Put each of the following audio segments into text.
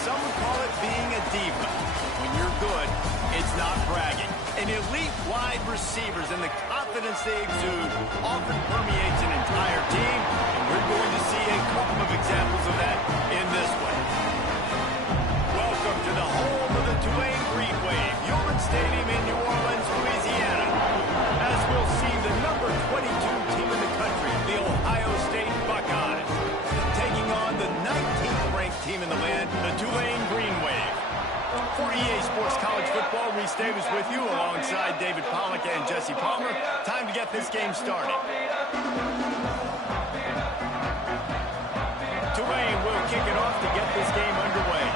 some would call it being a diva. When you're good, it's not bragging. And elite wide receivers and the confidence they exude often permeates an entire team, and we're going to see a couple of examples of that in this one. Welcome to the home of the Tulane Green Wave, Ullman Stadium in New Orleans, Louisiana. As we'll see the number 22 team in the country, the Ohio State Buckeyes, taking on the 19th ranked team in the land, the Tulane Green Wave. For EA Sports College Football, Reese Davis with you alongside David Pollack and Jesse Palmer. Time to get this game started. Tulane will kick it off to get this game underway.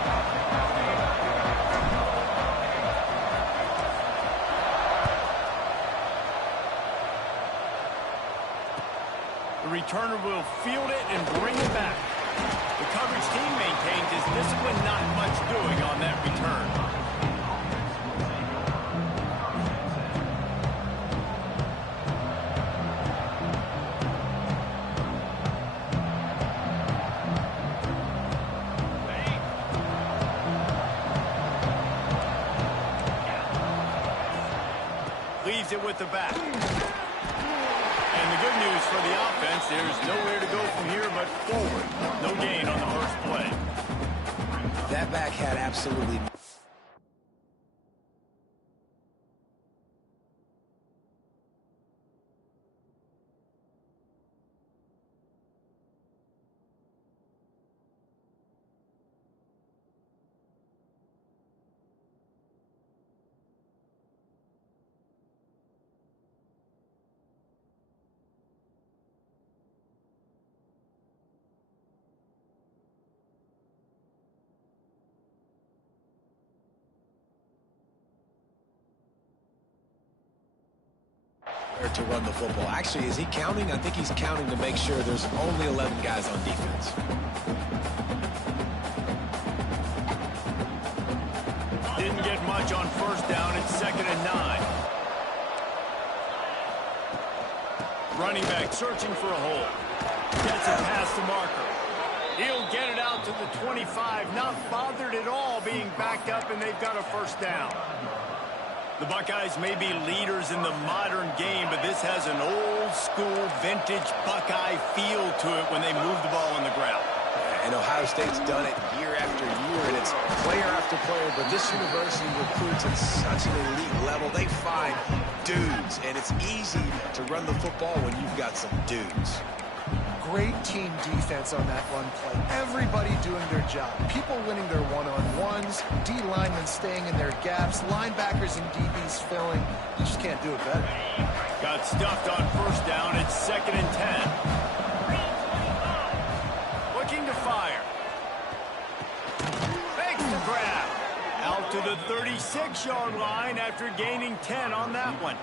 The returner will field it and bring it back. The coverage team maintains his discipline, not much doing on that return. Leaves it with the back. And the good news for the offense, there's nowhere to go from here but forward. No gain on the first play. That back had absolutely... to run the football. Actually, is he counting? I think he's counting to make sure there's only 11 guys on defense. Didn't get much on first down. It's 2nd and 9. Running back searching for a hole. Gets it past the marker. He'll get it out to the 25. Not bothered at all being backed up, and they've got a first down. The Buckeyes may be leaders in the modern game, but this has an old-school, vintage Buckeye feel to it when they move the ball on the ground. And Ohio State's done it year after year, and it's player after player, but this university recruits at such an elite level. They find dudes, and it's easy to run the football when you've got some dudes. Great team defense on that run play. Everybody doing their job. People winning their one-on-ones, D-linemen staying in their gaps, linebackers and DBs filling. You just can't do it better. Got stuffed on first down. It's 2nd and 10. Looking to fire. Makes the grab. Out to the 36-yard line after gaining 10 on that one.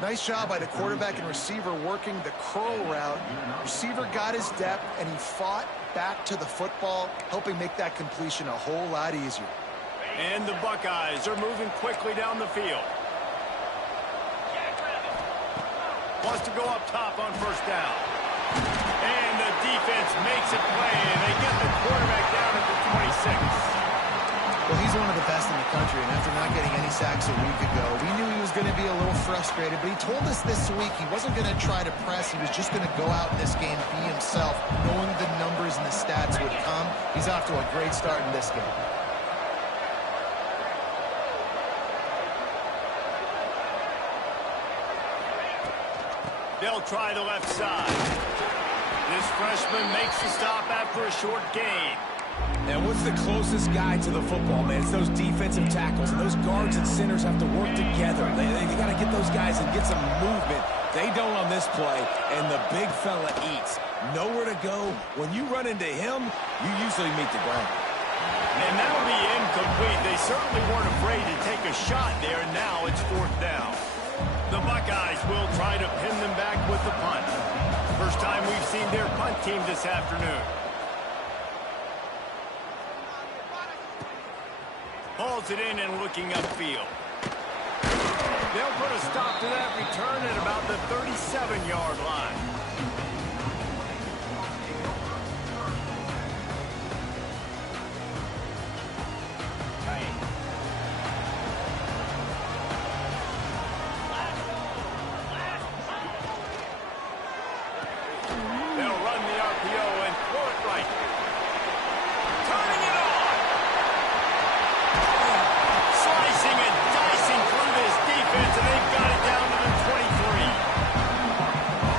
Nice job by the quarterback and receiver working the curl route. Receiver got his depth, and he fought back to the football, helping make that completion a whole lot easier. And the Buckeyes are moving quickly down the field. Wants to go up top on first down. And the defense makes a play, and they get the quarterback down at the 26. Well, he's one of the best in the country, and after not getting any sacks a week ago, we knew he was going to be a little frustrated, but he told us this week he wasn't going to try to press. He was just going to go out in this game, be himself, knowing the numbers and the stats would come. He's off to a great start in this game. They'll try the left side. This freshman makes the stop after a short gain. Now, what's the closest guy to the football, man? It's those defensive tackles. And those guards and centers have to work together. They got to get those guys and get some movement. They don't on this play, and the big fella eats. Nowhere to go. When you run into him, you usually meet the ground. And that'll be incomplete. They certainly weren't afraid to take a shot there, and now it's 4th down. The Buckeyes will try to pin them back with the punt. First time we've seen their punt team this afternoon. Hauls it in and looking upfield. They'll put a stop to that return at about the 37-yard line. throw it right. Turning it on. Slicing and dicing through this defense, and they've got it down to the 23.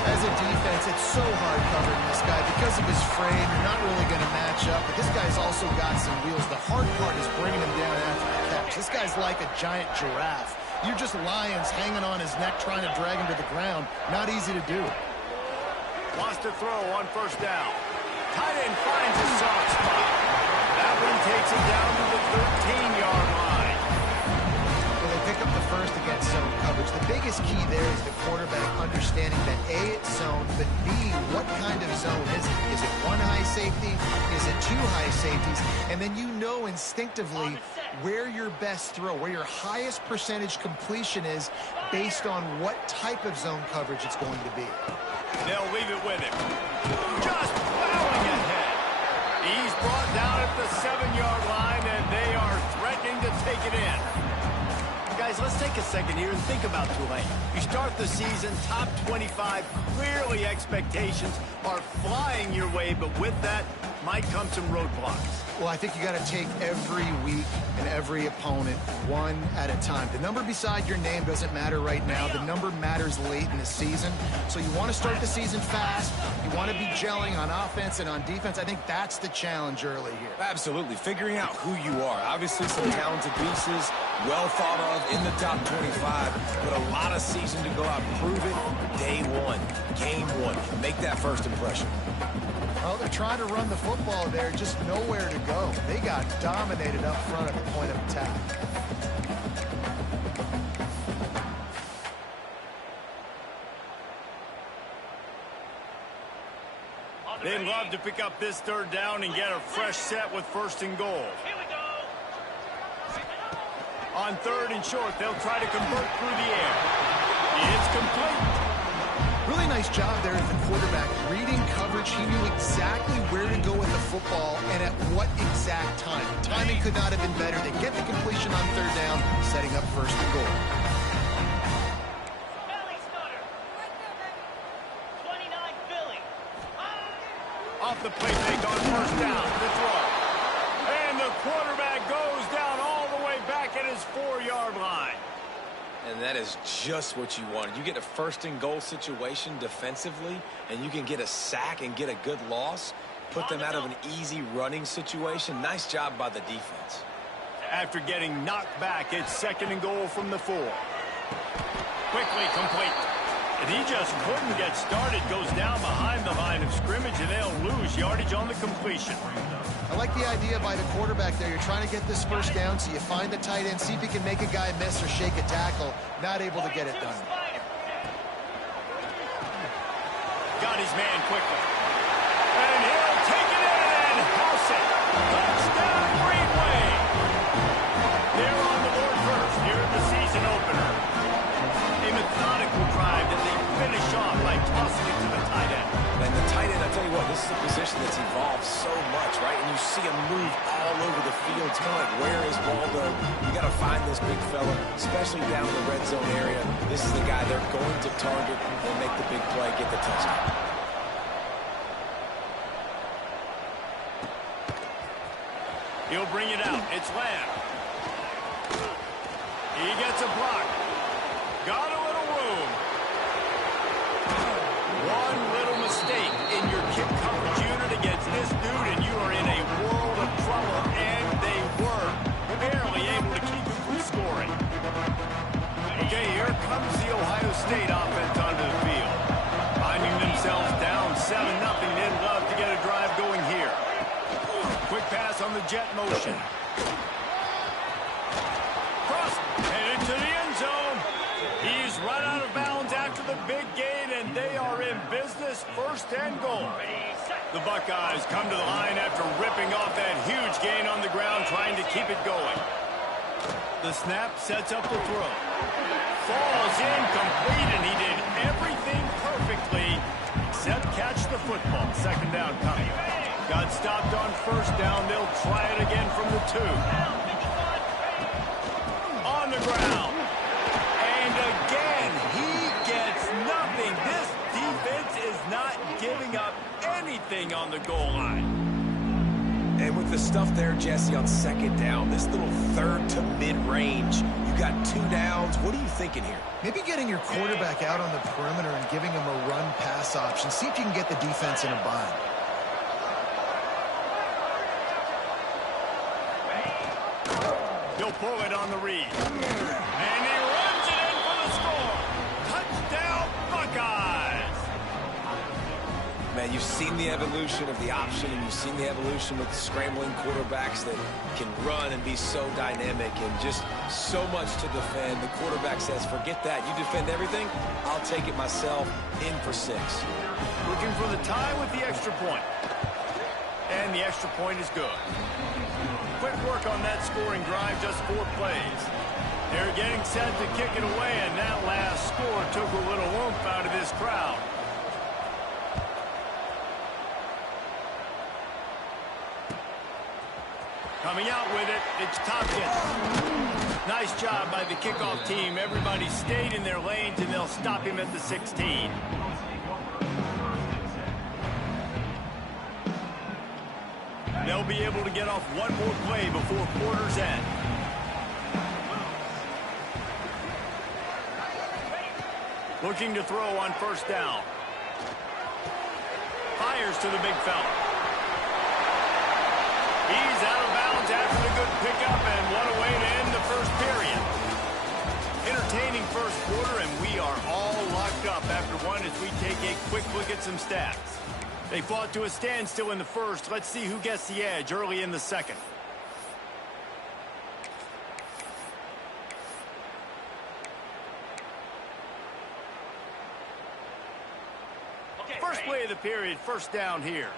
As a defense, it's so hard covering this guy. Because of his frame, you're not really going to match up. But this guy's also got some wheels. The hard part is bringing him down after the catch. This guy's like a giant giraffe. You're just lions hanging on his neck trying to drag him to the ground. Not easy to do. Wants to throw on first down. Tight end finds a soft spot. That one takes him down to the 13-yard line. Well, they pick up the first against zone coverage. The biggest key there is the quarterback understanding that A, it's zone, but B, what kind of zone is it? Is it one high safety? Is it two high safeties? And then you know instinctively where your best throw, where your highest percentage completion is based on what type of zone coverage it's going to be. They'll leave it with him. Just plowing ahead. He's brought down at the 7-yard line, and they are threatening to take it in. Guys, let's take a second here and think about Tulane. You start the season top 25. Clearly expectations are flying your way, but with that might come some roadblocks. Well, I think you got to take every week and every opponent one at a time. The number beside your name doesn't matter right now. The number matters late in the season. So you want to start the season fast. You want to be gelling on offense and on defense. I think that's the challenge early here. Absolutely. Figuring out who you are. Obviously, some talented pieces, well thought of in the top 25, but a lot of season to go out and prove it. Day one, game one. Make that first impression. Well, they're trying to run the football there, just nowhere to go. They got dominated up front at the point of attack. They'd love to pick up this third down and get a fresh set with first and goal. On third and short, they'll try to convert through the air. It's complete. Really nice job there as the quarterback. Reading coverage, he knew exactly where to go with the football and at what exact time. Timing could not have been better. They get the completion on third down, setting up first and goal. Off the play fake on first down, the throw. And the quarterback goes down all the way back at his 4-yard line. And that is just what you want. You get a first and goal situation defensively, and you can get a sack and get a good loss, put them out of an easy running situation. Nice job by the defense. After getting knocked back, it's second and goal from the 4. Quickly complete. And he just couldn't get started. Goes down behind the line of scrimmage, and they'll lose yardage on the completion. I like the idea by the quarterback there. You're trying to get this first down, so you find the tight end, see if he can make a guy miss or shake a tackle. Not able to get it done. Got his man quickly. And he'll take it in and house it. Touchdown, Greenway. They're on the board first here in the season opener. A methodical drive that they finish off by tossing it to the tight end. And the tight end, I'll tell you what, this is a position that's evolved so much, right? And you see him move all over the field. It's kind of like, where is Waldo? You got to find this big fella, especially down in the red zone area. This is the guy they're going to target and make the big play, get the touchdown. He'll bring it out. It's Lamb. He gets a block. Got a little room. One little mistake in your kick coverage unit against this dude, and you are in a world of trouble, and they were barely able to keep him from scoring. Okay, here comes the Ohio State offense onto the field. Finding themselves down 7-0, they'd love to get a drive going here. Quick pass on the jet motion. Cross, headed to the end zone. He's run out of bounds after the big gain, and they are in business, first and goal. The Buckeyes come to the line after ripping off that huge gain on the ground, trying to keep it going. The snap sets up the throw. Falls incomplete, and he did everything perfectly except catch the football. Second down coming. Got stopped on first down. They'll try it again from the 2. On the ground. And again, he gets nothing. This defense is not giving up anything on the goal line. the stuff there, Jesse, on second down, this little third to mid-range, you got 2 downs. What are you thinking here? Maybe getting your quarterback out on the perimeter and giving him a run-pass option. See if you can get the defense in a bind. He'll pull it on the read. And he runs it in for the score. Touchdown, Buckeyes. Man, you've seen the evolution of the option, and you've seen the evolution with the scrambling quarterbacks that can run and be so dynamic and just so much to defend. The quarterback says, forget that. You defend everything, I'll take it myself. In for 6. Looking for the tie with the extra point. And the extra point is good. Quick work on that scoring drive, just 4 plays. They're getting set to kick it away, and that last score took a little oomph out of this crowd. Coming out with it, it's Tompkins. Nice job by the kickoff team. Everybody stayed in their lanes, and they'll stop him at the 16. They'll be able to get off one more play before quarter's end. Looking to throw on first down. Fires to the big fella. He's out of bounds after the good pickup, and what a way to end the first period. Entertaining first quarter, and we are all locked up after one as we take a quick look at some stats. They fought to a standstill in the first. Let's see who gets the edge early in the second. First play of the period, first down here.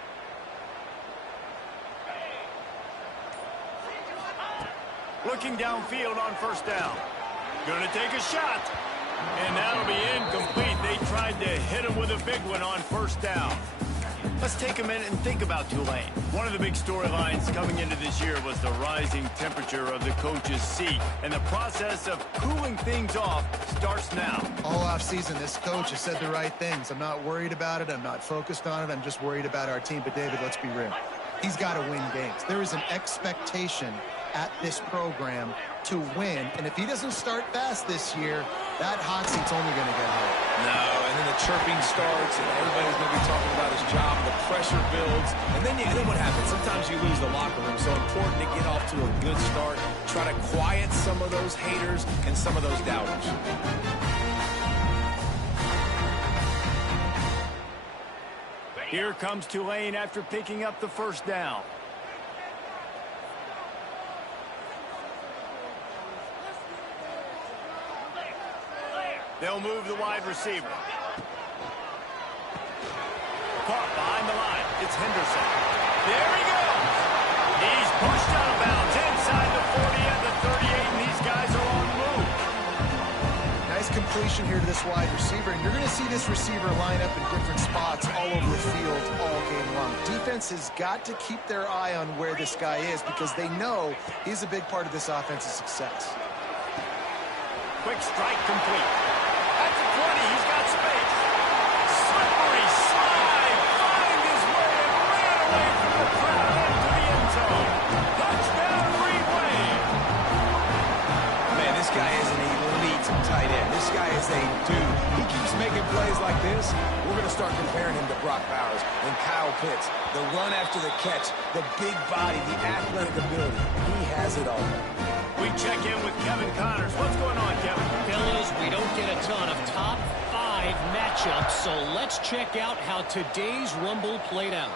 Looking downfield on first down. Gonna take a shot. And that'll be incomplete. They tried to hit him with a big one on first down. Let's take a minute and think about Tulane. One of the big storylines coming into this year was the rising temperature of the coach's seat. And the process of cooling things off starts now. All offseason, this coach has said the right things. I'm not worried about it. I'm not focused on it. I'm just worried about our team. But, David, let's be real. He's got to win games. There is an expectation at this program to win. And if he doesn't start fast this year, that hot seat's only going to get higher. No, and then the chirping starts, and everybody's going to be talking about his job. The pressure builds, and then what happens? Sometimes you lose the locker room. So important to get off to a good start. Try to quiet some of those haters and some of those doubters. Here comes Tulane after picking up the first down. They'll move the wide receiver. Caught behind the line. It's Henderson. There he goes. He's pushed out of bounds inside the 40 and the 38, and these guys are on the move. Nice completion here to this wide receiver, and you're going to see this receiver line up in different spots all over the field all game long. Defense has got to keep their eye on where this guy is because they know he's a big part of this offense's success. Quick strike complete. At the 20, he's got space. Slippery slide. Find his way and ran away from the crowd into the end zone. Touchdown, Green Wave. Man, this guy is an elite tight end. This guy is a dude. He keeps making plays like this. We're going to start comparing him to Brock Bowers and Kyle Pitts. The run after the catch, the big body, the athletic ability. He has it all. We check in with Kevin Connors. What's going on, Kevin? Fellas, we don't get a ton of top 5 matchups, so let's check out how today's Rumble played out.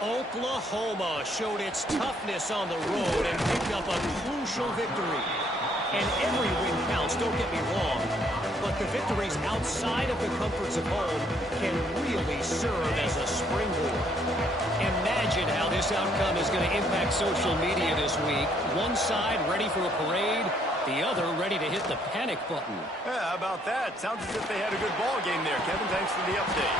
Oklahoma showed its toughness on the road and picked up a crucial victory. And every win counts, don't get me wrong, but the victories outside of the comforts of home can really serve as a springboard. Imagine how this outcome is going to impact social media this week. One side ready for a parade, the other ready to hit the panic button. Yeah, how about that? Sounds as if they had a good ball game there. Kevin, thanks for the update.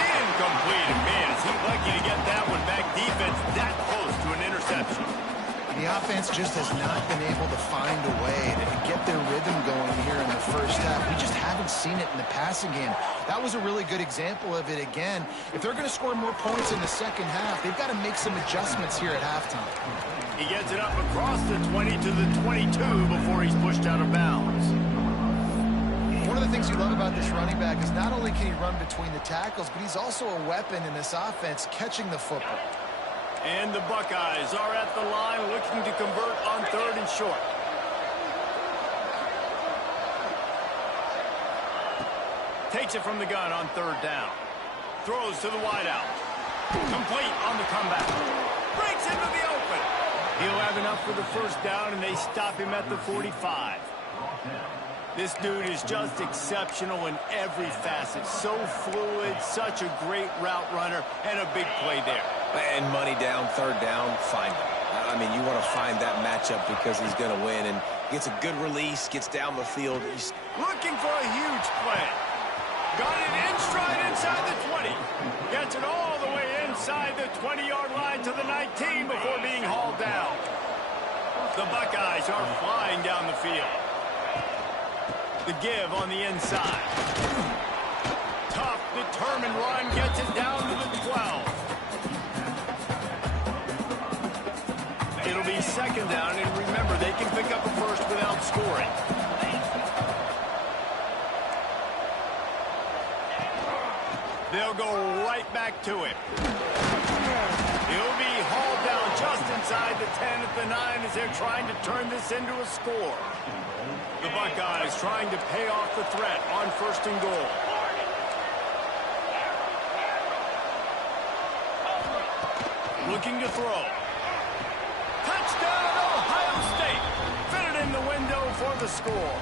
Incomplete. Man, is he lucky to get that one back. Defense that close to an interception. The offense just has not been able to find a way to get their rhythm going here in the first half. We just haven't seen it in the passing game. That was a really good example of it again. If they're going to score more points in the second half, they've got to make some adjustments here at halftime. He gets it up across the 20 to the 22 before he's pushed out of bounds. One of the things you love about this running back is not only can he run between the tackles, but he's also a weapon in this offense catching the football. And the Buckeyes are at the line looking to convert on 3rd and short. Takes it from the gun on 3rd down. Throws to the wideout. Complete on the comeback. Breaks into the open. He'll have enough for the first down, and they stop him at the 45. This dude is just exceptional in every facet. So fluid, such a great route runner, and a big play there. And money down, 3rd down, find him. I mean, you want to find that matchup because he's going to win, and gets a good release, gets down the field. He's looking for a huge play. Got it in stride inside the 20. Gets it all the way inside the 20-yard line to the 19 before being hauled down. The Buckeyes are flying down the field. The give on the inside. Tough, determined run gets it down to the 12. It'll be 2nd down, and remember, they can pick up a first without scoring. They'll go right back to him. He'll be hauled down just inside the 10 at the 9 as they're trying to turn this into a score. The Buckeyes trying to pay off the threat on 1st and goal. Looking to throw. Touchdown, Ohio State. Fit it in the window for the score.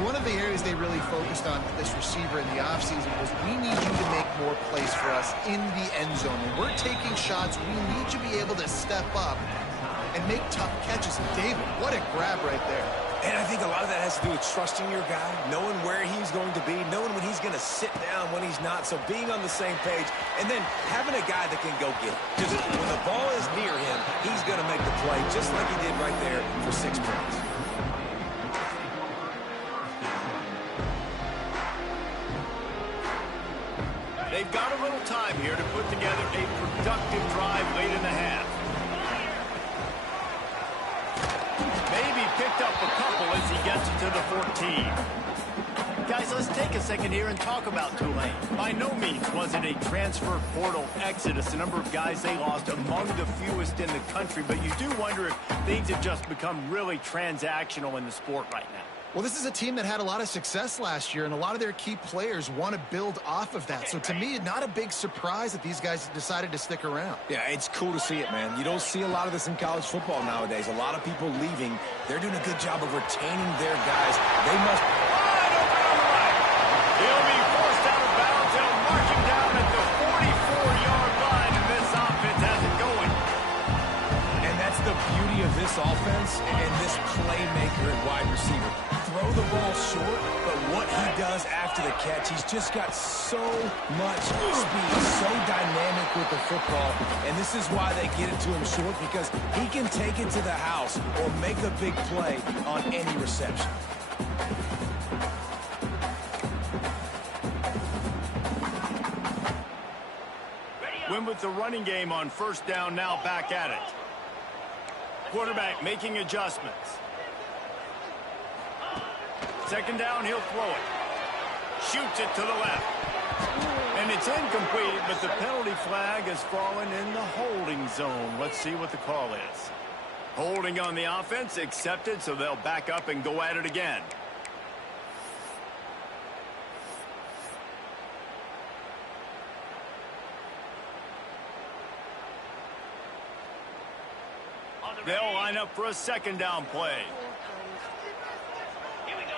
One of the areas they really focused on with this receiver in the offseason was we need you to make more plays for us in the end zone. When we're taking shots, we need you to be able to step up and make tough catches. And David, what a grab right there. And I think a lot of that has to do with trusting your guy, knowing where he's going to be, knowing when he's going to sit down, when he's not. So being on the same page, and then having a guy that can go get it. Just when the ball is near him, he's going to make the play, just like he did right there for 6 points. They've got a little time here to put together a productive drive late in the half. Maybe picked up a couple as he gets it to the 14. Guys, let's take a second here and talk about Tulane. By no means was it a transfer portal exodus. The number of guys they lost among the fewest in the country, but you do wonder if things have just become really transactional in the sport right now. Well, this is a team that had a lot of success last year, and a lot of their key players want to build off of that. So to me, not a big surprise that these guys decided to stick around. Yeah, it's cool to see it, man. You don't see a lot of this in college football nowadays. A lot of people leaving. They're doing a good job of retaining their guys. They must... Wide open on the right. He'll be forced out of bounds. They'll mark him down at the 44-yard line, and this offense has it going. And that's the beauty of this offense and this playmaker at wide receiver. Throw the ball short, but what he does after the catch, he's just got so much speed, so dynamic with the football, and this is why they get it to him short, because he can take it to the house or make a big play on any reception. Win with the running game on 1st down, now back at it. Quarterback making adjustments. 2nd down, he'll throw it. Shoots it to the left. And it's incomplete, but the penalty flag has fallen in the holding zone. Let's see what the call is. Holding on the offense, accepted, so they'll back up and go at it again. They'll line up for a 2nd down play. Here we go.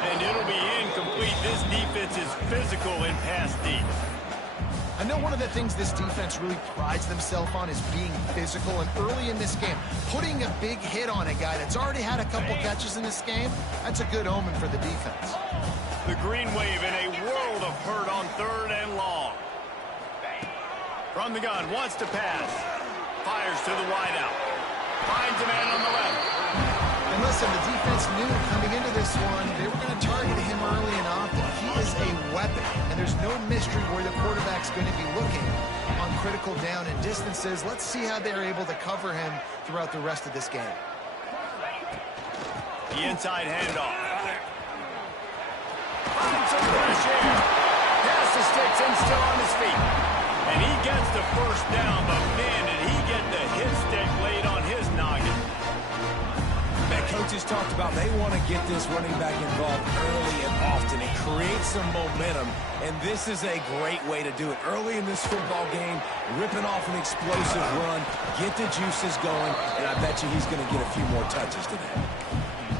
And it'll be incomplete. This defense is physical in pass deep. I know one of the things this defense really prides themselves on is being physical, and early in this game, putting a big hit on a guy that's already had a couple catches in this game, that's a good omen for the defense. The Green Wave in a whirlwind world of hurt on 3rd and long. From the gun, wants to pass. Fires to the wideout. Finds a man on the left. And listen, the defense knew coming into this one, they were going to target him early and often. He is a weapon, and there's no mystery where the quarterback's going to be looking on critical down and distances. Let's see how they're able to cover him throughout the rest of this game. The inside handoff. Finds some fresh air. Pass the sticks and still on his feet. And he gets the first down, but man, did he get the hit stick laid on his noggin. That coaches talked about they want to get this running back involved early and often. It creates some momentum, and this is a great way to do it. Early in this football game, ripping off an explosive run, get the juices going, and I bet you he's going to get a few more touches today.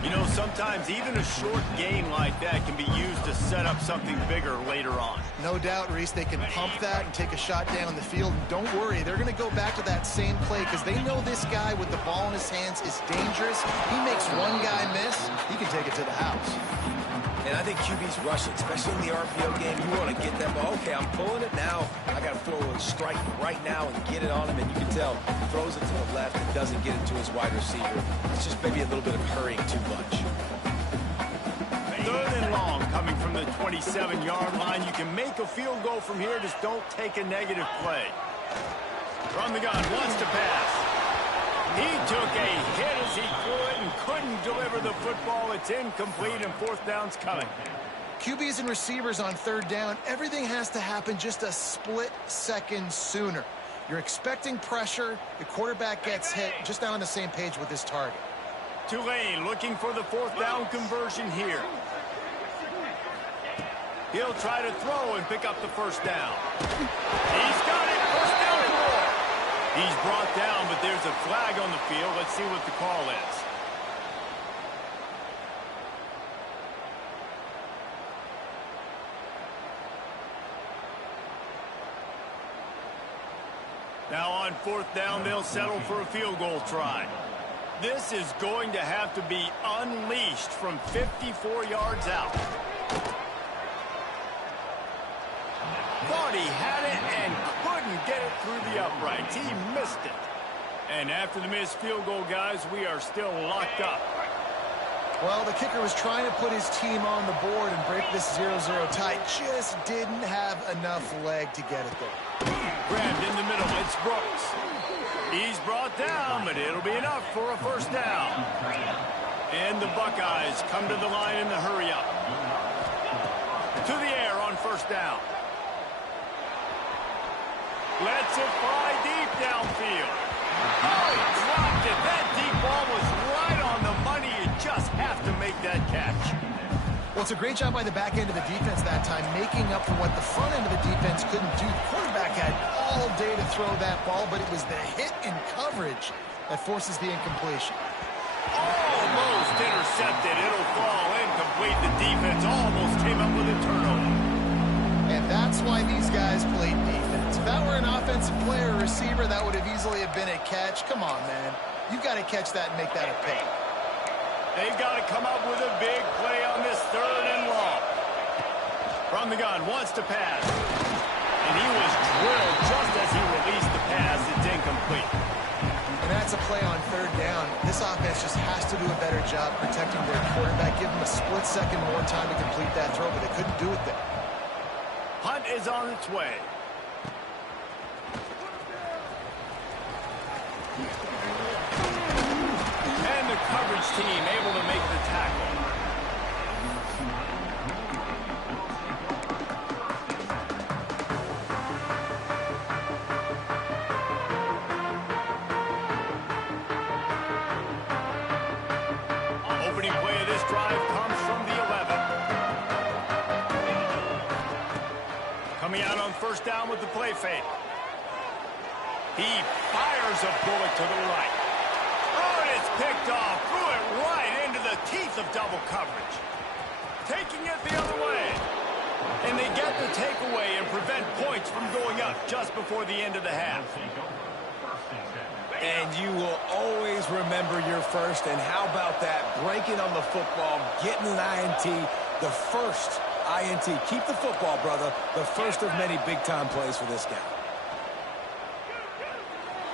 You know, sometimes even a short gain like that can be used to set up something bigger later on. No doubt, Reese, they can pump that and take a shot down the field. And don't worry, they're going to go back to that same play because they know this guy with the ball in his hands is dangerous. He makes one guy miss, he can take it to the house. And I think QB's rushing, especially in the RPO game. You want to get that ball. Okay, I'm pulling it now. I got to throw a strike right now and get it on him. And you can tell he throws it to the left and doesn't get it to his wide receiver. It's just maybe a little bit of hurrying too much. 3rd and long coming from the 27-yard line. You can make a field goal from here. Just don't take a negative play. From the gun, wants to pass. He took a hit as he could and couldn't deliver the football. It's incomplete, and 4th down's coming. QBs and receivers on 3rd down, everything has to happen just a split second sooner. You're expecting pressure, the quarterback gets hit, just not on the same page with his target. Tulane looking for the 4th down conversion here. He'll try to throw and pick up the 1st down. He's got it, 1st down and more. He's brought down, but there's a flag on the field. Let's see what the call is. Now on 4th down, they'll settle for a field goal try. This is going to have to be unleashed from 54 yards out. Thought he had it and couldn't get it through the uprights. He missed it. And after the missed field goal, guys, we are still locked up. Well, the kicker was trying to put his team on the board and break this 0-0 tie. Just didn't have enough leg to get it there. Grabbed in the middle. It's Brooks. He's brought down, but it'll be enough for a 1st down. And the Buckeyes come to the line in the hurry-up. To the air on 1st down. Lets it fly deep downfield. Oh, he dropped it. That deep ball was right on the money. You just have to make that catch. Well, it's a great job by the back end of the defense that time, making up for what the front end of the defense couldn't do. The quarterback had all day to throw that ball, but it was the hit and coverage that forces the incompletion. Almost intercepted. It'll fall incomplete. The defense almost came up with a turnover. And that's why these guys played defense. If that were an offensive player or receiver, that would have easily have been a catch. Come on, man. You got to catch that and make that a pick. They've got to come up with a big play on this 3rd and long. From the gun, wants to pass. And he was drilled just as he released the pass. It's incomplete. And that's a play on 3rd down. This offense just has to do a better job protecting their quarterback. Give them a split second more time to complete that throw, but they couldn't do it there. Hunt is on its way. And the coverage team able to make the tackle. Opening play of this drive comes from the 11. Coming out on 1st down with the play fake. He fires a bullet to the right. Oh, and it's picked off. Threw it right into the teeth of double coverage. Taking it the other way. And they get the takeaway and prevent points from going up just before the end of the half. And you will always remember your first. And how about that? Breaking on the football, getting an INT, The first INT. Keep the football, brother. The first of many big-time plays for this guy.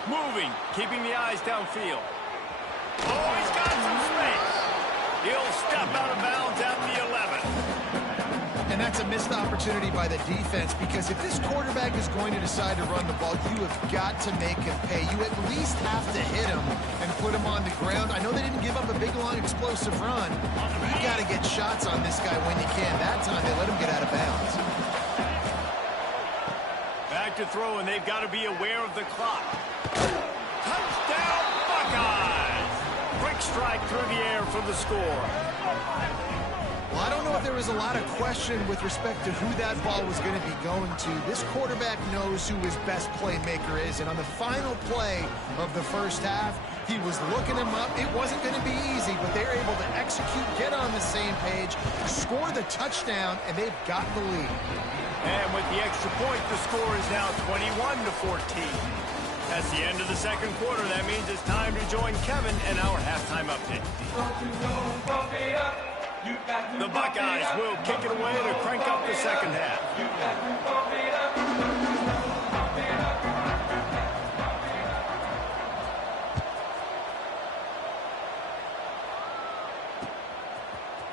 Moving, keeping the eyes downfield. Oh, he's got some space. He'll step out of bounds at the 11. And that's a missed opportunity by the defense, because if this quarterback is going to decide to run the ball, you have got to make him pay. You at least have to hit him and put him on the ground. I know they didn't give up a big, long, explosive run. You got to get shots on this guy when you can. That time, they let him get out of bounds. Back to throw, and they've got to be aware of the clock. Touchdown, Buckeyes! Quick strike through the air for the score. Well, I don't know if there was a lot of question with respect to who that ball was going to be going to. This quarterback knows who his best playmaker is, and on the final play of the first half, he was looking him up. It wasn't going to be easy, but they were able to execute, get on the same page, score the touchdown, and they've got the lead. And with the extra point, the score is now 21-14. That's the end of the second quarter. That means it's time to join Kevin in our halftime update. The Buckeyes will kick it away to crank up the second half.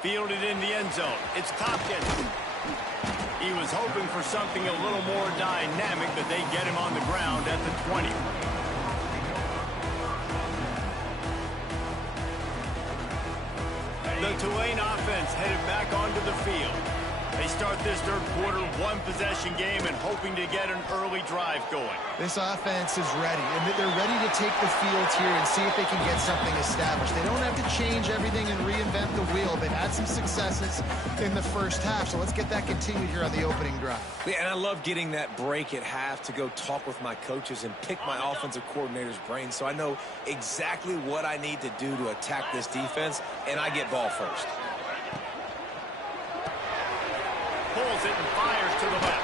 Fielded in the end zone. It's Tompkins. He was hoping for something a little more dynamic, but they get him on the ground at the 20. The Tulane offense headed back onto the field. They start this third quarter one-possession game and hoping to get an early drive going. This offense is ready, and they're ready to take the field here and see if they can get something established. They don't have to change everything and reinvent the wheel. They've had some successes in the first half, so let's get that continued here on the opening drive. Yeah, and I love getting that break at half to go talk with my coaches and pick my offensive coordinator's brain so I know exactly what I need to do to attack this defense, and I get ball first. Pulls it and fires to the left.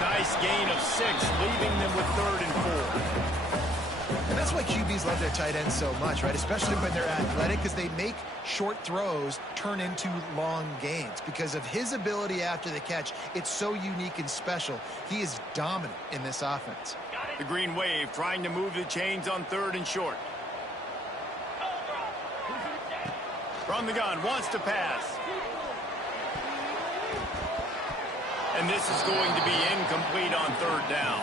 Nice gain of 6, leaving them with 3rd and 4. And that's why QBs love their tight ends so much, right? Especially when they're athletic, because they make short throws turn into long gains. Because of his ability after the catch, it's so unique and special. He is dominant in this offense. The Green Wave trying to move the chains on 3rd and short. From the gun, wants to pass. And this is going to be incomplete on 3rd down.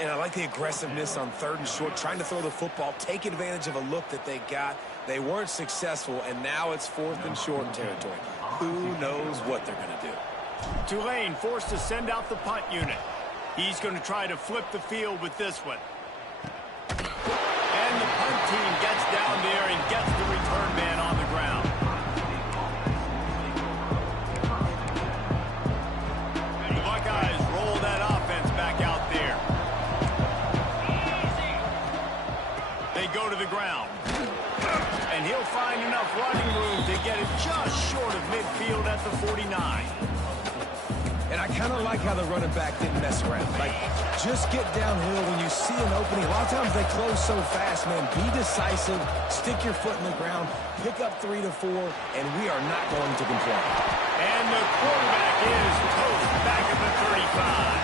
And I like the aggressiveness on 3rd and short, trying to throw the football, take advantage of a look that they got. They weren't successful, and now it's 4th and short territory. Who knows what they're going to do? Tulane forced to send out the punt unit. He's going to try to flip the field with this one. And the punt team gets down there and gets the return man on the ground. The Buckeyes roll that offense back out there. They go to the ground. And he'll find enough running room to get it just short of midfield at the 49. And I kind of like how the running back didn't mess around. Like, just get downhill when you see an opening. A lot of times they close so fast, man. Be decisive, stick your foot in the ground, pick up 3 to 4, and we are not going to complain. And the quarterback is toast back at the 35.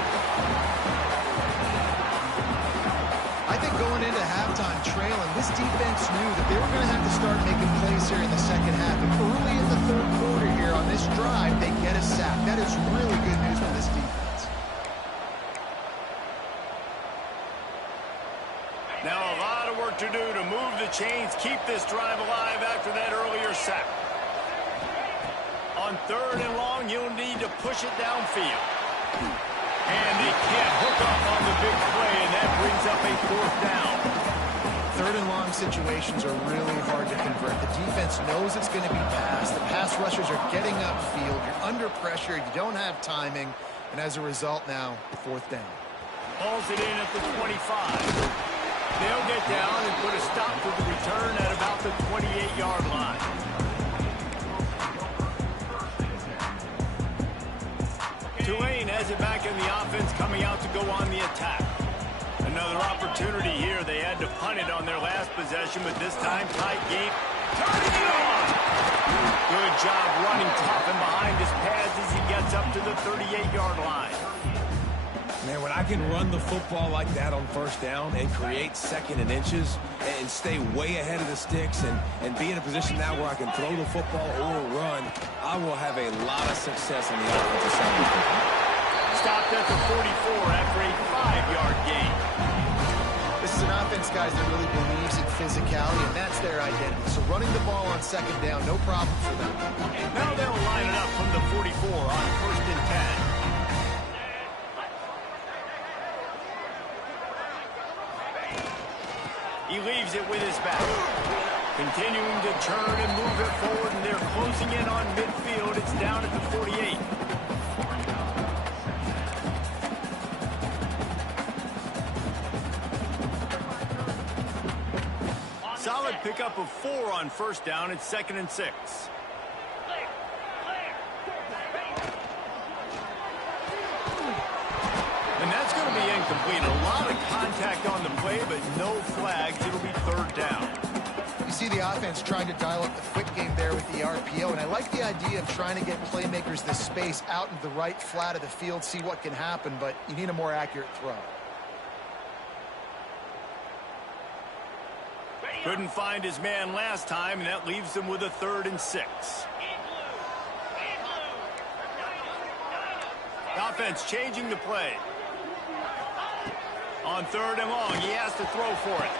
I think going into halftime trailing, this defense knew that they were going to have to start making plays here in the second half. And early in the third quarter here on this drive, they get a sack. That is really good news for this defense. Now a lot of work to do to move the chains, keep this drive alive after that earlier sack. On 3rd and long, you'll need to push it downfield. And they can't hook up on the big play, and that brings up a 4th down. 3rd and long situations are really hard to convert. The defense knows it's going to be passed. The pass rushers are getting upfield. You're under pressure. You don't have timing. And as a result now, 4th down. Hauls it in at the 25. They'll get down and put a stop to the return at about the 28-yard line. Tulane has it back in the offense, coming out to go on the attack. Another opportunity here. They had to punt it on their last possession, but this time tight game. Turning it on. Good job running tough and behind his pads as he gets up to the 38-yard line. Man, when I can run the football like that on first down and create second and inches and stay way ahead of the sticks and be in a position now where I can throw the football or run, I will have a lot of success on the offensive side of the football. Stopped at the 44 after a 5-yard gain. This is an offense, guys, that really believes in physicality, and that's their identity. So running the ball on second down, no problem for them. Now they'll line it up from the 44 on first and 10. He leaves it with his back. Continuing to turn and move it forward, and they're closing in on midfield. It's down at the 48. Solid pickup of 4 on first down. It's 2nd and 6. And that's going to be incomplete. A lot of contact on the play, but no flags. It'll be 3rd down. You see the offense trying to dial up the quick game there with the RPO, and I like the idea of trying to get playmakers this space out into the right flat of the field, see what can happen, but you need a more accurate throw. Couldn't find his man last time, and that leaves him with a 3rd and 6. The offense changing the play. On 3rd and long, he has to throw for it.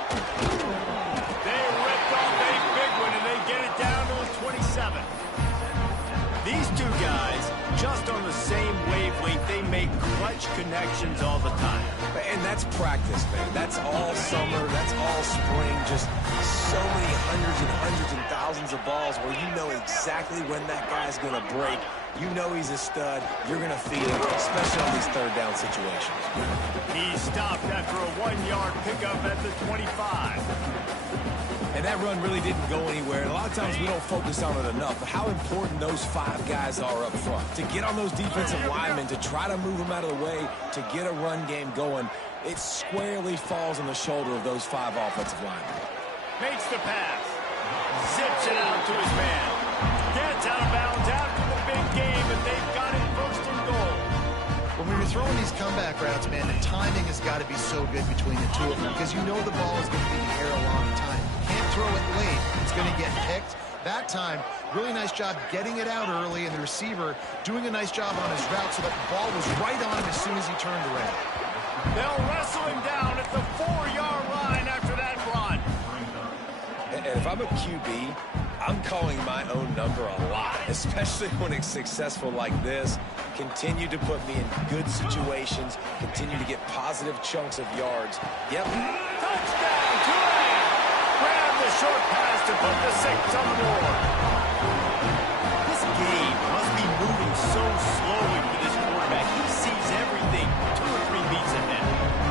They ripped off a big one, and they get it down to the 27. These two guys, just on the same wavelength, they make clutch connections all the time. And that's practice, man. That's all summer. That's all spring. Just so many hundreds and thousands of balls where you know exactly when that guy's going to break. You know he's a stud. You're going to feed him, especially on these 3rd down situations. He stopped after a 1-yard pickup at the 25. And that run really didn't go anywhere. And a lot of times we don't focus on it enough, but how important those 5 guys are up front. To get on those defensive linemen, to try to move them out of the way, to get a run game going, it squarely falls on the shoulder of those 5 offensive linemen. Makes the pass. Zips it out to his man. Gets out of bounds after the big game, and they've got it 1st and goal. When you're throwing these comeback routes, man, the timing has got to be so good between the two of them because you know the ball is going to be in the air a long time. You can't throw it late. It's going to get picked. That time, really nice job getting it out early, and the receiver doing a nice job on his route so that the ball was right on him as soon as he turned around. They'll wrestle him down at the 4-yard line after that run. And if I'm a QB, I'm calling my own number a lot, especially when it's successful like this. Continue to put me in good situations. Continue to get positive chunks of yards. Yep. Touchdown, Tulane! Grab the short pass to put the 6 on the board. This game must be moving so slowly for this quarterback. He sees everything 2 or 3 beats ahead.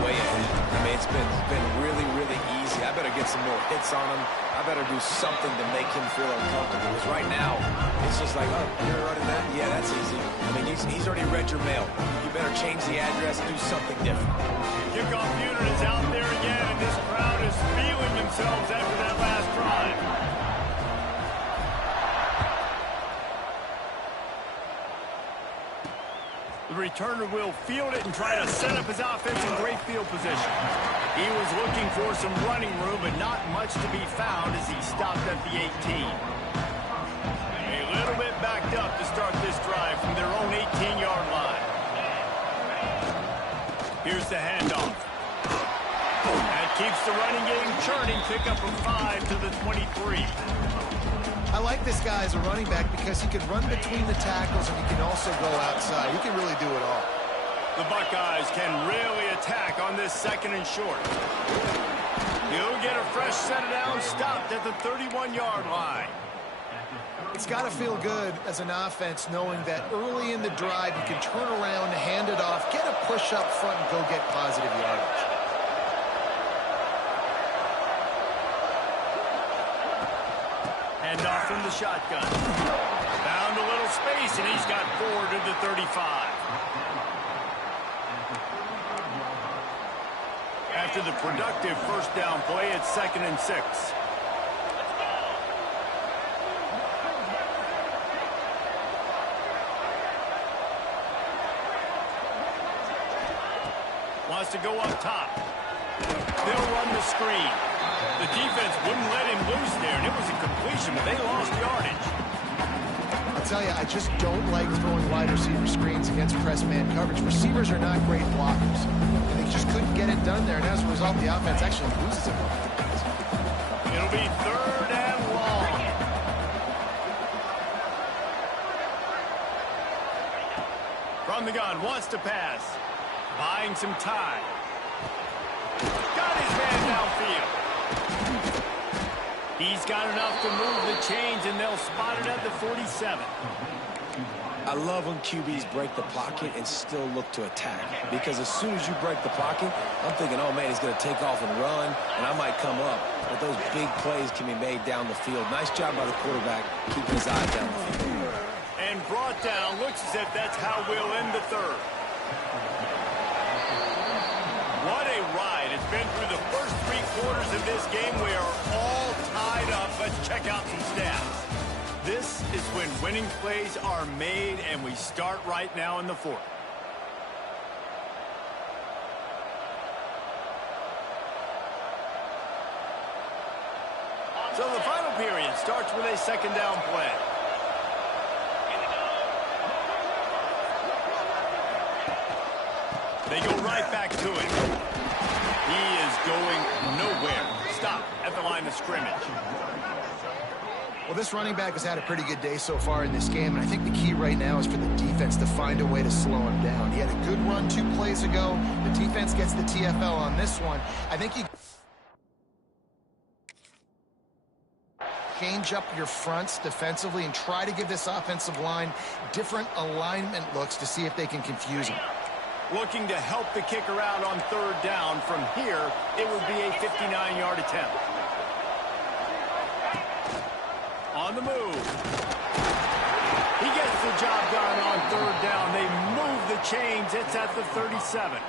Way ahead. I mean, it's been really, really easy. I better get some more hits on him. I better do something to make him feel uncomfortable. Because right now, it's just like, oh, you're running that? Yeah, that's easy. I mean, he's already read your mail. You better change the address, do something different. Kickoff unit is out there again, and this crowd is feeling themselves after that last drive. The returner will field it and try to set up his offense in great field position. He was looking for some running room, but not much to be found as he stopped at the 18. A little bit backed up to start this drive from their own 18-yard line. Here's the handoff. That keeps the running game churning. Pickup of 5 to the 23. I like this guy as a running back because he can run between the tackles and he can also go outside. He can really do it all. The Buckeyes can really attack on this 2nd and short. He'll get a fresh set of downs, stopped at the 31-yard line. It's got to feel good as an offense knowing that early in the drive you can turn around, hand it off, get a push up front, and go get positive yardage. Hand off from the shotgun. Found a little space, and he's got 4 to the 35. After the productive 1st down play, it's 2nd and 6. Wants to go up top. They'll run the screen. The defense wouldn't let him loose there, and it was a completion, but they lost yardage. I'll tell you, I just don't like throwing wide receiver screens against press man coverage. Receivers are not great blockers, and they just couldn't get it done there, and as a result, the offense actually loses it. It'll be 3rd and long. From the gun, wants to pass. Buying some time. Got his man downfield. He's got enough to move the chains, and they'll spot it at the 47. I love when QBs break the pocket and still look to attack. Because as soon as you break the pocket, I'm thinking, oh, man, he's going to take off and run, and I might come up. But those big plays can be made down the field. Nice job by the quarterback keeping his eye down the field. And brought down. Looks as if that's how we'll end the 3rd. What a ride. It's been through the first 3 quarters of this game. We are all tied up. Let's check out some stats. This is when winning plays are made, and we start right now in the 4th. So the final period starts with a 2nd down play. They go right back to it. He is going nowhere. Stop at the line of scrimmage. Well, this running back has had a pretty good day so far in this game, and I think the key right now is for the defense to find a way to slow him down. He had a good run 2 plays ago. The defense gets the TFL on this one. I think you change up your fronts defensively and try to give this offensive line different alignment looks to see if they can confuse him. Looking to help the kicker out on 3rd down. From here, it would be a 59-yard attempt. On the move. He gets the job done on 3rd down. They move the chains. It's at the 37.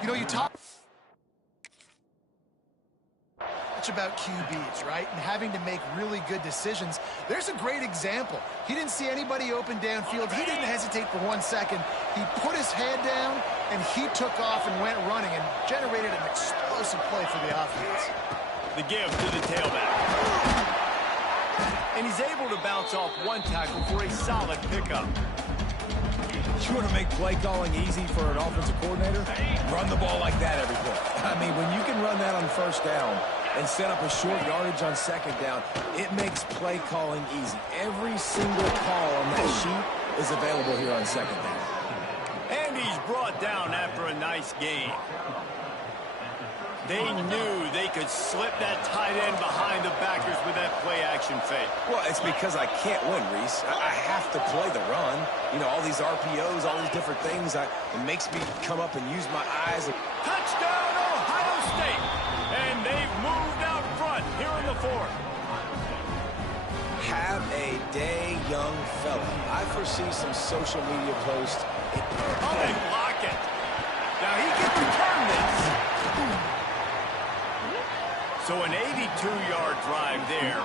You know, you talk much about QBs, right? And having to make really good decisions. There's a great example. He didn't see anybody open downfield. He didn't hesitate for 1 second. He put his head down, and he took off and went running and generated an explosive play for the offense. The give to the tailback. And he's able to bounce off 1 tackle for a solid pickup. You want to make play calling easy for an offensive coordinator? Run the ball like that every play. I mean, when you can run that on 1st down and set up a short yardage on 2nd down, it makes play calling easy. Every single call on that sheet is available here on 2nd down. And he's brought down after a nice game. They knew they could slip that tight end behind the backers with that play-action fake. Well, it's because I can't win, Reese. I have to play the run. You know, all these RPOs, all these different things. It makes me come up and use my eyes. Touchdown, Ohio State! And they've moved out front here in the 4th. Have a day, young fella. I foresee some social media posts. Oh, they block it. Now he can return this. So an 82-yard drive there.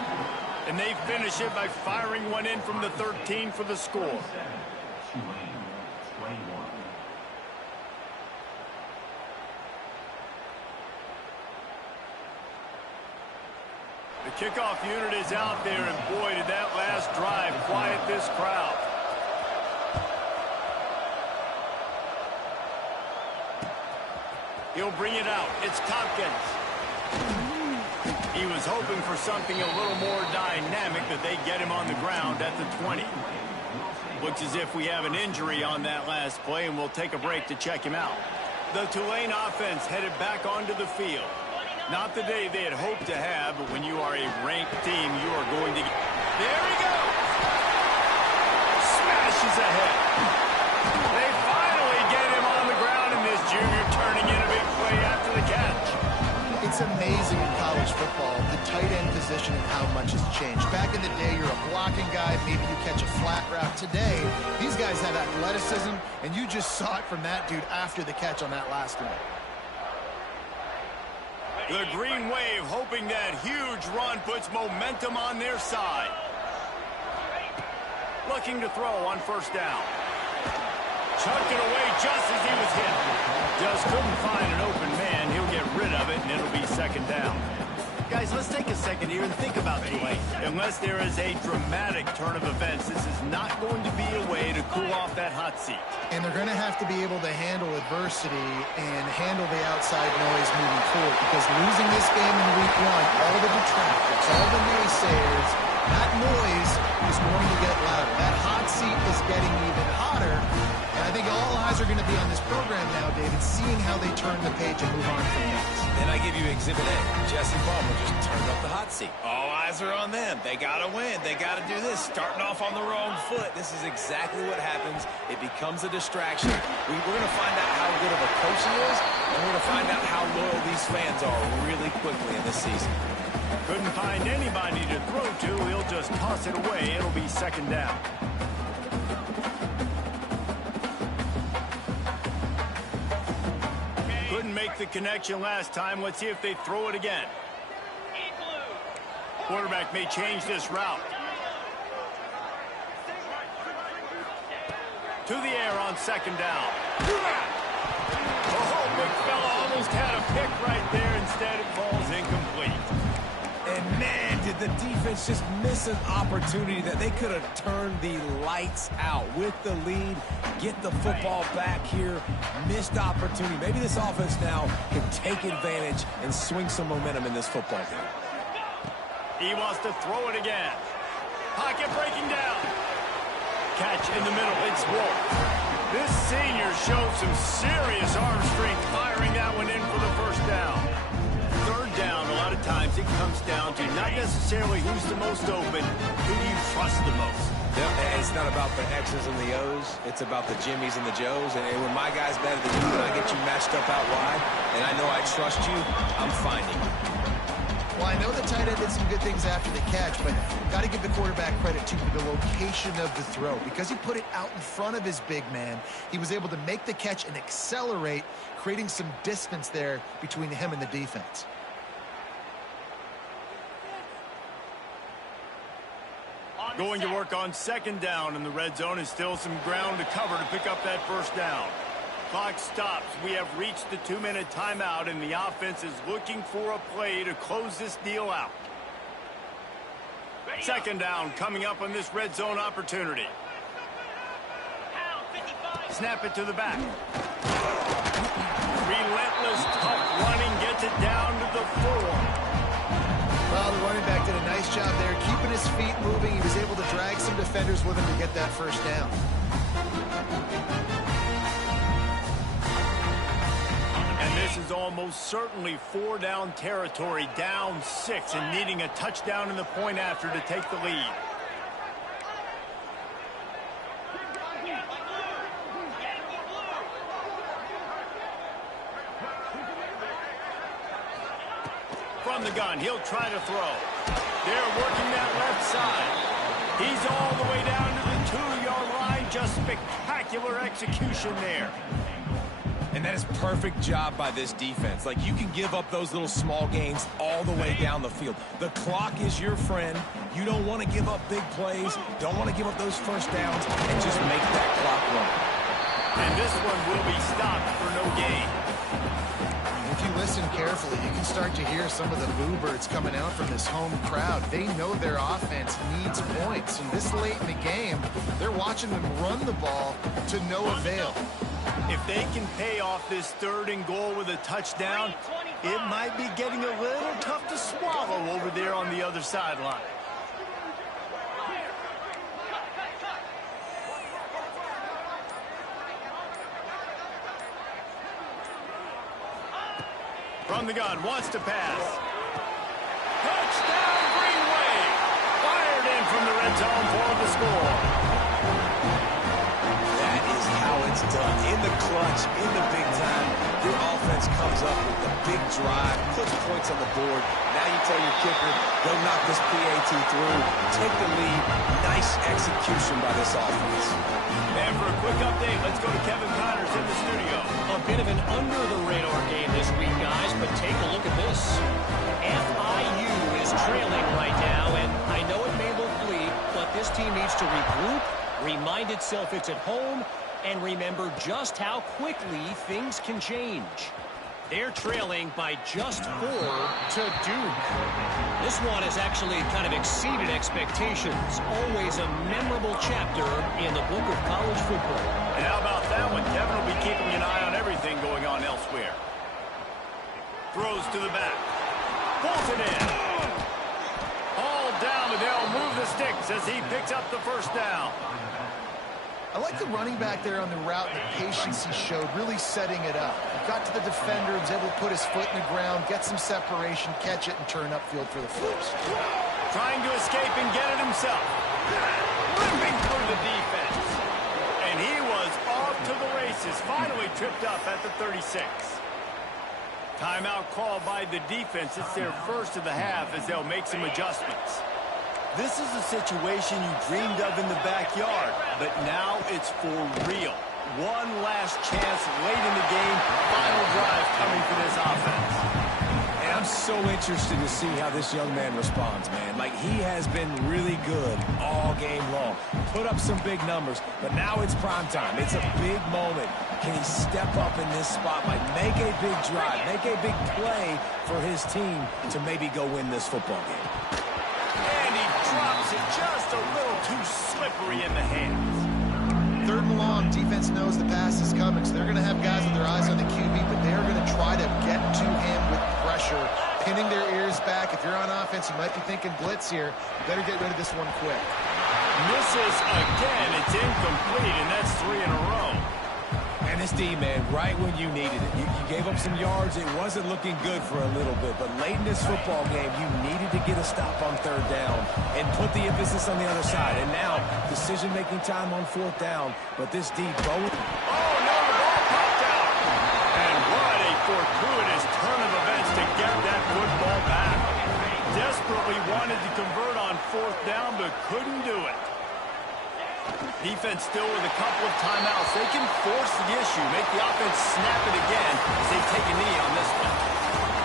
And they finish it by firing one in from the 13 for the score. The kickoff unit is out there, and boy, did that last drive quiet this crowd. He'll bring it out. It's Tompkins. He was hoping for something a little more dynamic, but they get him on the ground at the 20. Looks as if we have an injury on that last play, and we'll take a break to check him out. The Tulane offense headed back onto the field. Not the day they had hoped to have, but when you are a ranked team, you are going to get... There he goes! Smashes ahead. They finally get him on the ground, and this junior turning in a big play after the catch. It's amazing in college football, the tight end position and how much has changed. Back in the day, you're a blocking guy, maybe you catch a flat route. Today, these guys have athleticism, and you just saw it from that dude after the catch on that last one. The Green Wave hoping that huge run puts momentum on their side. Looking to throw on 1st down. chucked it away just as he was hit. Just couldn't find an open man. He'll get rid of it, and it'll be second down. Guys, let's take a second here and think about Tulane. Unless there is a dramatic turn of events, this is not going to be a way to cool off that hot seat. And they're going to have to be able to handle adversity and handle the outside noise moving forward, because losing this game in week 1, all the detractors, all the naysayers, that noise is going to get louder. That hot seat is getting even hotter. And I think all eyes are going to be on this program now, David, seeing how they turn the page and move on from this. Then I give you Exhibit A. Jesse Palmer just turned up the hot seat. All eyes are on them. They got to win. They got to do this. Starting off on the wrong foot. This is exactly what happens. It becomes a distraction. We're going to find out how good of a coach he is, and we're going to find out how loyal these fans are really quickly in this season. Couldn't find anybody to throw to. He'll just toss it away. It'll be second down. Couldn't make the connection last time. Let's see if they throw it again. Quarterback may change this route. To the air on second down. Oh, big fella almost had a pick right there. Instead, it falls incomplete. And man, did the defense just miss an opportunity that they could have turned the lights out with the lead, get the football back here. Missed opportunity. Maybe this offense now can take advantage and swing some momentum in this football game. He wants to throw it again. Pocket breaking down. Catch in the middle. It's Wolf. This senior showed some serious arm strength firing that one in for the first down. Third down, a lot of times it comes down to not necessarily who's the most open, who do you trust the most. Yeah, it's not about the X's and the O's. It's about the Jimmys and the Joes. And when my guy's better than you and I get you matched up out wide, and I know I trust you, I'm finding you. Well, I know the tight end did some good things after the catch, but got to give the quarterback credit, too, for the location of the throw. Because he put it out in front of his big man, he was able to make the catch and accelerate, creating some distance there between him and the defense. Going to work on second down in the red zone, and still some ground to cover to pick up that first down. Clock stops. We have reached the 2-minute timeout, and the offense is looking for a play to close this deal out. Second down coming up on this red zone opportunity. Snap it to the back. Relentless, tough running gets it down to the 4. Well, the running back did a nice job there, keeping his feet moving. He was able to drag some defenders with him to get that first down. And this is almost certainly 4-down territory, down 6, and needing a touchdown in the point after to take the lead. From the gun, he'll try to throw. They're working that left side. He's all the way down to the 2-yard line. Just spectacular execution there. And that is perfect job by this defense. Like, you can give up those little small gains all the way down the field. The clock is your friend. You don't want to give up big plays. Don't want to give up those first downs, and just make that clock run. And this one will be stopped for no gain. If you listen carefully, you can start to hear some of the boo birds coming out from this home crowd. They know their offense needs points, and this late in the game, they're watching them run the ball to no avail. If they can pay off this 3rd and goal with a touchdown, it might be getting a little tough to swallow over there on the other sideline. From the gun, wants to pass. Touchdown, Green Wave! Fired in from the red zone for the score. That is how it's done. In the clutch, in the big time, your offense comes up with the big drive, puts points on the board. Now you tell your kicker, go knock this PAT through, take the lead. Nice execution by this offense. And for a quick update, let's go to Kevin Connors in the studio. A bit of an under-the-radar game this week, guys, but take a look at this. FIU is trailing right now, and I know it may look bleak, but this team needs to regroup, remind itself it's at home, and remember just how quickly things can change. They're trailing by just 4 to Duke. This one has actually kind of exceeded expectations. Always a memorable chapter in the book of college football. And how about that one? Devin will be keeping an eye on everything going on elsewhere. Throws to the back. Pulls it in. All down, but they'll move the sticks as he picks up the first down. I like the running back there on the route and the patience he showed, really setting it up. He got to the defender, was able to put his foot in the ground, get some separation, catch it, and turn upfield for the first. Trying to escape and get it himself. Ripping through the defense. And he was off to the races, finally tripped up at the 36. Timeout called by the defense. It's their first of the half as they'll make some adjustments. This is a situation you dreamed of in the backyard, but now it's for real. One last chance late in the game. Final drive coming for this offense. And I'm so interested to see how this young man responds, man. Like, he has been really good all game long. Put up some big numbers, but now it's prime time. It's a big moment. Can he step up in this spot, like make a big drive, make a big play for his team to maybe go win this football game? And he drops it just a little too slippery in the hands. 3rd and long, defense knows the pass is coming, so they're going to have guys with their eyes on the QB, but they're going to try to get to him with pressure, pinning their ears back. If you're on offense, you might be thinking blitz here. You better get rid of this one quick. Misses again. It's incomplete, and that's 3 in a row. And this D, man, right when you needed it. You gave up some yards. It wasn't looking good for a little bit. But late in this football game, you needed to get a stop on 3rd down and put the emphasis on the other side. And now, decision-making time on 4th down. But this D, Bowen. Oh, no, the ball popped out. And what a fortuitous turn of events to get that football back. Desperately wanted to convert on 4th down, but couldn't do it. Defense still with a couple of timeouts. They can force the issue, make the offense snap it again as they take a knee on this one.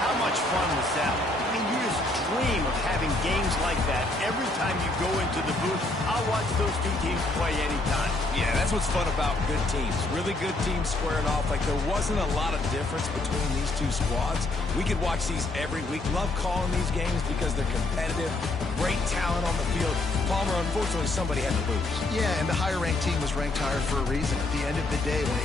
How much fun was that? I mean, you just dream of having games like that every time you go into the booth. I'll watch those two teams play anytime. Yeah, that's what's fun about good teams. Really good teams squaring off. Like, there wasn't a lot of difference between these two squads. We could watch these every week. Love calling these games because they're competitive. Great talent on the field. Palmer, unfortunately, somebody had to lose. Yeah, and the higher-ranked team was ranked higher for a reason. At the end of the day, when it